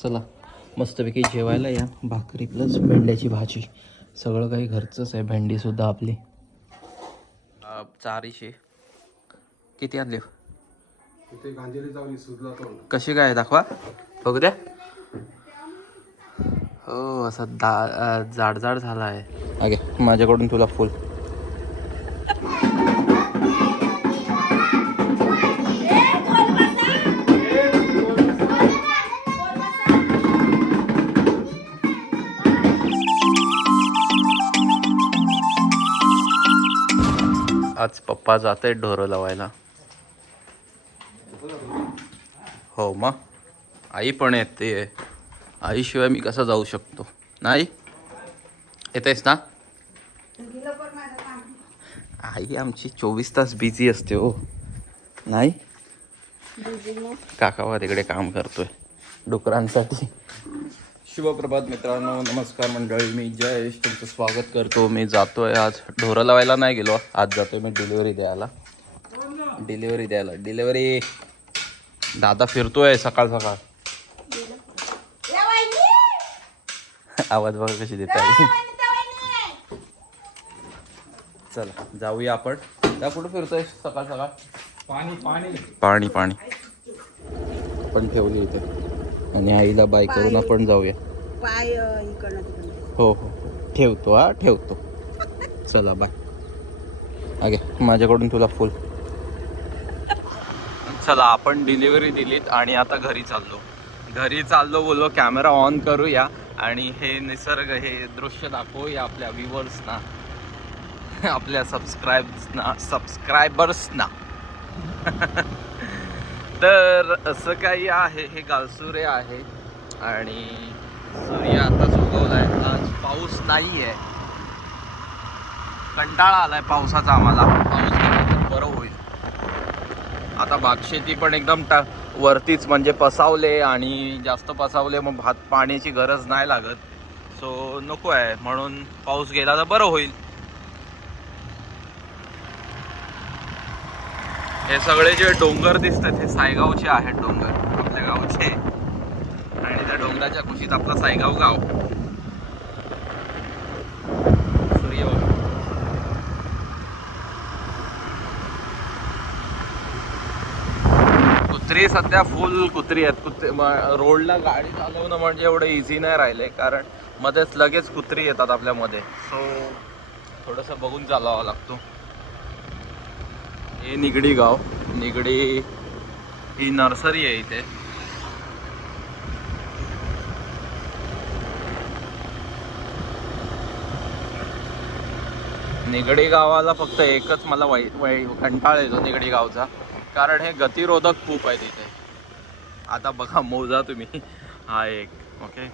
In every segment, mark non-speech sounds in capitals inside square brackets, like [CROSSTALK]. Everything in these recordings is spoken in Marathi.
चला मस्तपैकी जेवायला या. भाकरी प्लस भेंड्याची भाजी. सगळं काही घरचंच आहे भेंडीसुद्धा आपली. चारीशे. किती आणले? कशी काय दाखवा. बघू द्या हो असा दा जाड झाला आहे. अगे माझ्याकडून तुला फुल पप्पा जात आहेत ढोरं लावायला. हो मग? आई पण येते. आईशिवाय मी कसा जाऊ शकतो? नाही? येतेस ना? आई आमची चोवीस तास बिझी असते हो. नाही? काकावा तिकडे काम करतोय. डुकरांसाठी. शुभप्रभात मित्रांनो नमस्कार मंडळी. मी जयेश तुमचं स्वागत करतो. मी जातोय आज. ढोरं लावायला नाही गेलो. आज जातोय मी डिलिव्हरी द्यायला. डिलिव्हरी द्यायला. डिलिव्हरी. दादा फिरतोय सकाळ सकाळ. आवाज बघा कशी देत आहे. चला जाऊया आपण. त्या कुठं फिरतोय सकाळ सकाळ? पाणी पाणी. पाणी पाणी. पण ठेवली इथे. आणि आईला बाय करून आपण जाऊया. पाय अ, इकडनं तिकडनं. हो हो. ठेवतो हा ठेवतो. चला बाय. अगे माझ्याकडून तुला फुल. चला आपण डिलिव्हरी दिलीत आणि आता घरी चाललो. घरी चाललो बोललो कॅमेरा ऑन करूया आणि हे निसर्ग हे दृश्य दाखवूया आपल्या व्ह्युअर्सना आपल्या सबस्क्राईब्सना सबस्क्रायबर्सना [LAUGHS] तर असं काही आहे हे गालसुरे आहे. आणि सूर्य आताच उगवलाय आज पाऊस नाही आहे कंटाळा आलाय पावसाचा आम्हाला. पाऊस तर बरं होईल. आता भातशेती पण एकदम टा वरतीच म्हणजे पसावले आणि जास्त पसावले मग भात पाण्याची गरज नाही लागत. सो नको आहे म्हणून पाऊस गेला तर बरं होईल. हे सगळे जे डोंगर दिसतात हे सायगावचे आहेत डोंगर आपल्या गावचे. आणि त्या डोंगराच्या कुशीत आपलं सायगाव गाव. सूर्य कुत्री सध्या फुल कुत्री आहेत. कुत्री रोडला गाडी चालवणं म्हणजे एवढं इझी नाही राहिले कारण मध्येच लगेच कुत्री येतात आपल्यामध्ये. सो थोडंसं बघून चालावं लागतो. हे निगडी गाव. निगडी ही नर्सरी आहे इथे. निगडी गावाला फक्त एकच मला वै वै कंटाळ येतो निगडी गावचा. कारण हे गतिरोधक खूप आहे तिथे आता बघा मोजा तुम्ही. हा एक ओके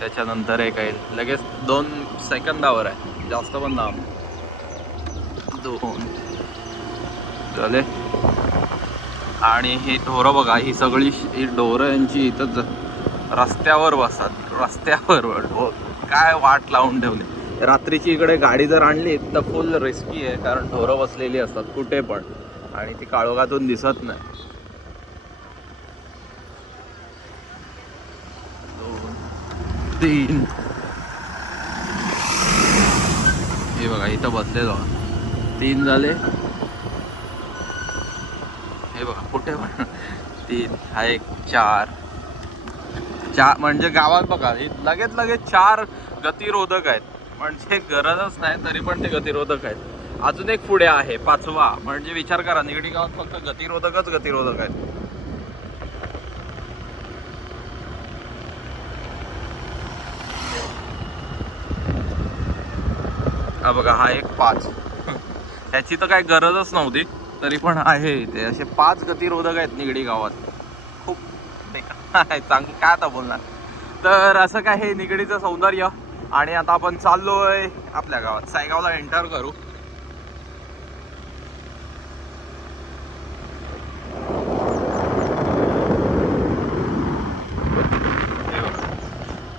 त्याच्यानंतर एक आहे. लगेच दोन सेकंदावर आहे. जास्त पण लांब. दोन झाले आणि ही ढोरं बघा ही सगळी ही ढोरं यांची इथं रस्त्यावर बसतात. रस्त्यावर ढोर हो, काय वाट लावून ठेवली. रात्रीची इकडे गाडी जर आणली तर फुल रिस्की आहे कारण ढोरं बसलेली असतात कुठे पण. आणि ती काळोखातून दिसत नाही. तीन. हे बघा इथं बसलेलो तीन झाले. हे बघा कुठे पण. तीन हा एक चार. चार म्हणजे गावात बघा हे लगेच लगेच चार गतिरोधक आहेत. म्हणजे गरजच नाही तरी पण ते गतिरोधक आहेत. अजून एक पुढे आहे पाचवा. म्हणजे विचार करा निगडी गावात फक्त गतिरोधकच गतिरोधक आहेत. हा बघा हा एक पाच. ह्याची तर काही गरजच नव्हती तरी पण आहे ते. असे पाच गतिरोधक आहेत निगडी गावात. खूप [LAUGHS] चांगलं आहे काय आता बोलणार? तर असं काय हे निगडीचं सौंदर्य. आणि आता आपण चाललोय आपल्या गावात. सायगावला एंटर करू.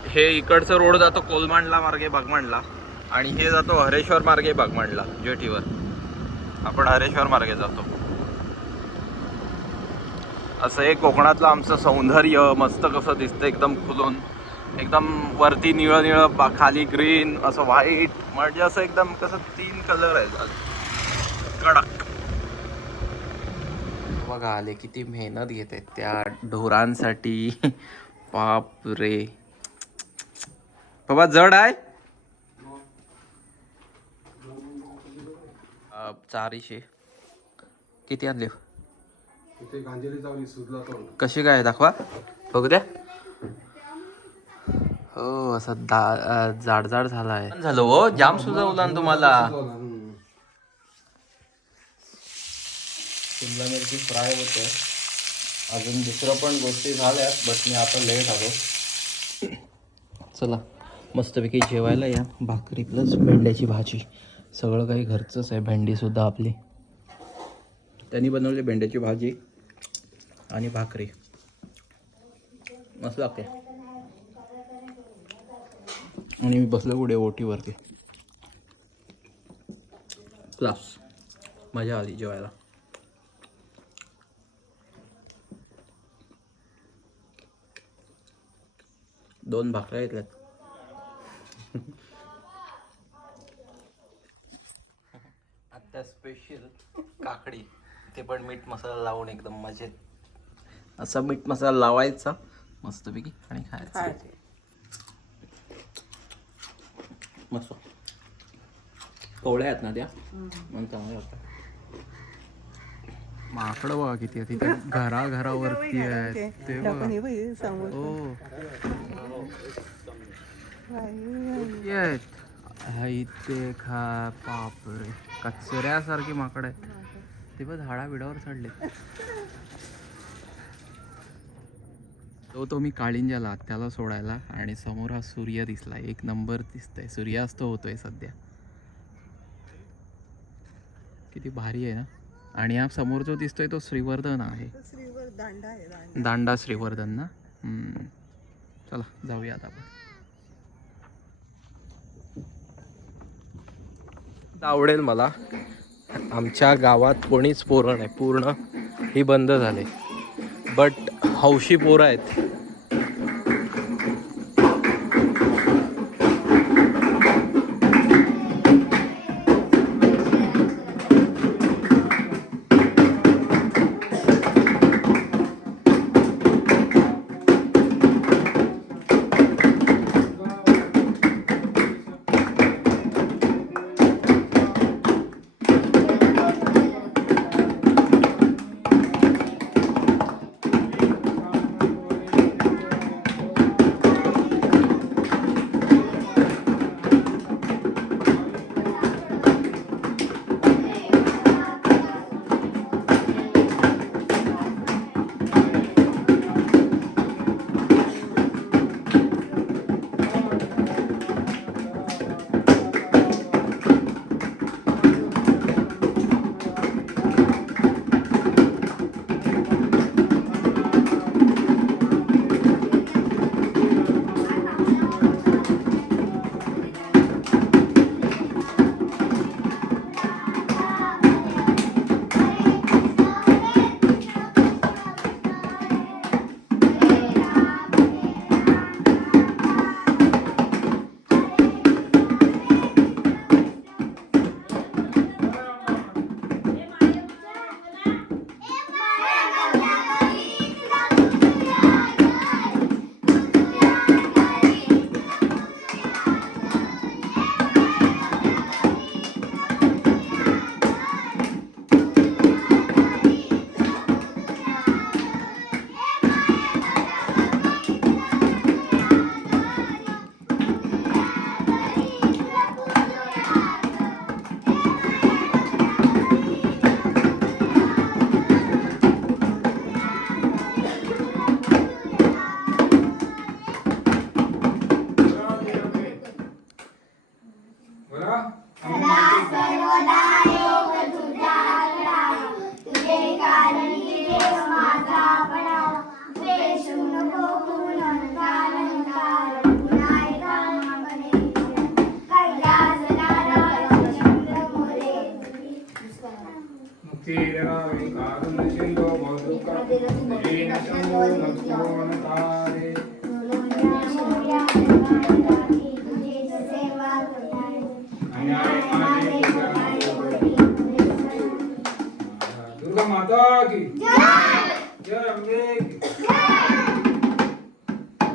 हे इकडचं रोड जातो कोलमांडला मार्गे बागमांडला आणि हे जातो हरेश्वर मार्गे बागमांडला जेटीवर आपण हरेश्वर मार्गे जातो. असं हे कोकणातलं आमचं सौंदर्य मस्त कसं दिसतं एकदम खुलून. एकदम वरती निळं निळं बा- खाली ग्रीन असं व्हाईट म्हणजे असं एकदम कसं तीन कलर आहे कडक. बघा आले किती मेहनत घेत आहेत त्या ढोरांसाठी. बाप रे बाबा जड आहे. चारीशे. किती आणले? कशी काय दाखवा. बघू द्या. हो असं जाड जाड झालाय. झालं हो. जाम सुजवला ना तुम्हाला. शिमला मिरची फ्राय होते. अजून दुसरं पण गोष्टी झाल्यात बट मी आता लेट आलो. चला मस्तपैकी जेवायला या. भाकरी प्लस भेंड्याची भाजी. सगळं काही घरचंच आहे भेंडीसुद्धा आपली. त्यांनी बनवली भेंड्याची भाजी आणि भाकरी. मस्त लागते. आणि मी बसलो पुढे ओटीवरती. क्लास. मजा आली जेवायला. दोन भाकऱ्या घेतल्यात. आता स्पेशल काकडी. ते पण मीठ मसाला लावून एकदम मजेत. असा मीठ मसाला लावायचा मस्तपैकी आणि खायचा. मस्त. कवळ्या आहेत ना त्या? मग चांगल्या होत्या माकडं बघा किती आहे तिथे घरा घरावरती आहेत. ते बघा. हो आहेत? हा इथे खा बापरे कचऱ्यासारखी माकड आहेत. ते बघ झाडा बिडावर चढले तो तो मी काळिंजाला त्याला सोडायला आणि समोर हा सूर्य दिसला एक नंबर दिसतंय. सूर्यास्त होतोय सध्या. किती भारी आहे ना? आणि हा समोर जो दिसतोय तो श्रीवर्धन आहे. दांडा श्रीवर्धन ना. चला जाऊया आता आपण. आवडेल मला. आमच्या गावात कोणीच पोरं नाही. पूर्ण ही बंद झाले. बट हौशी पोरं आहेत. ಮುಕ್ತಿರವಿಕಾರಣ ಸಿಂಧೋ ಮಧುಕರ ದೀನ ಸಿಂಧೋ ಮಧುಕರ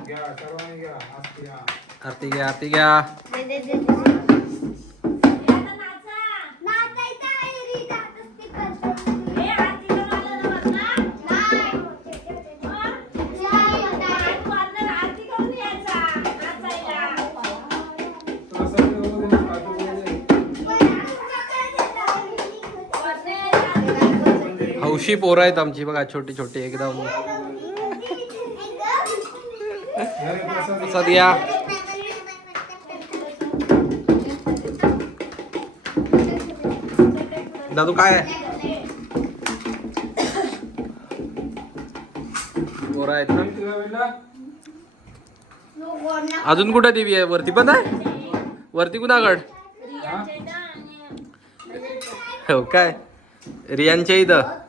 घ्या सर्वांनी घ्या. आरती घ्या. आरती हौशी पोरं आहेत आमची बघा छोटी छोटी एकदम सध्या दादू काय? आहे? पोरं आहेत ना? अजून कुठे देवी आहे? वरती पण आहे? वरती कुणाकड? हो काय? रियांच्या इथं.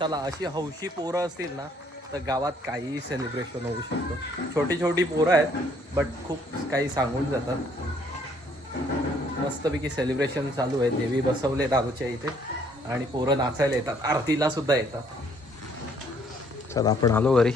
चला अशी हौशी पोरं असतील ना तर गावात काहीही सेलिब्रेशन होऊ शकतं. छोटी छोटी पोरं आहेत बट खूप काही सांगून जातात. मस्तपैकी सेलिब्रेशन चालू आहे. देवी बसवले दारूच्या इथे आणि पोरं नाचायला येतात. आरतीला सुद्धा येतात. चला आपण आलो घरी.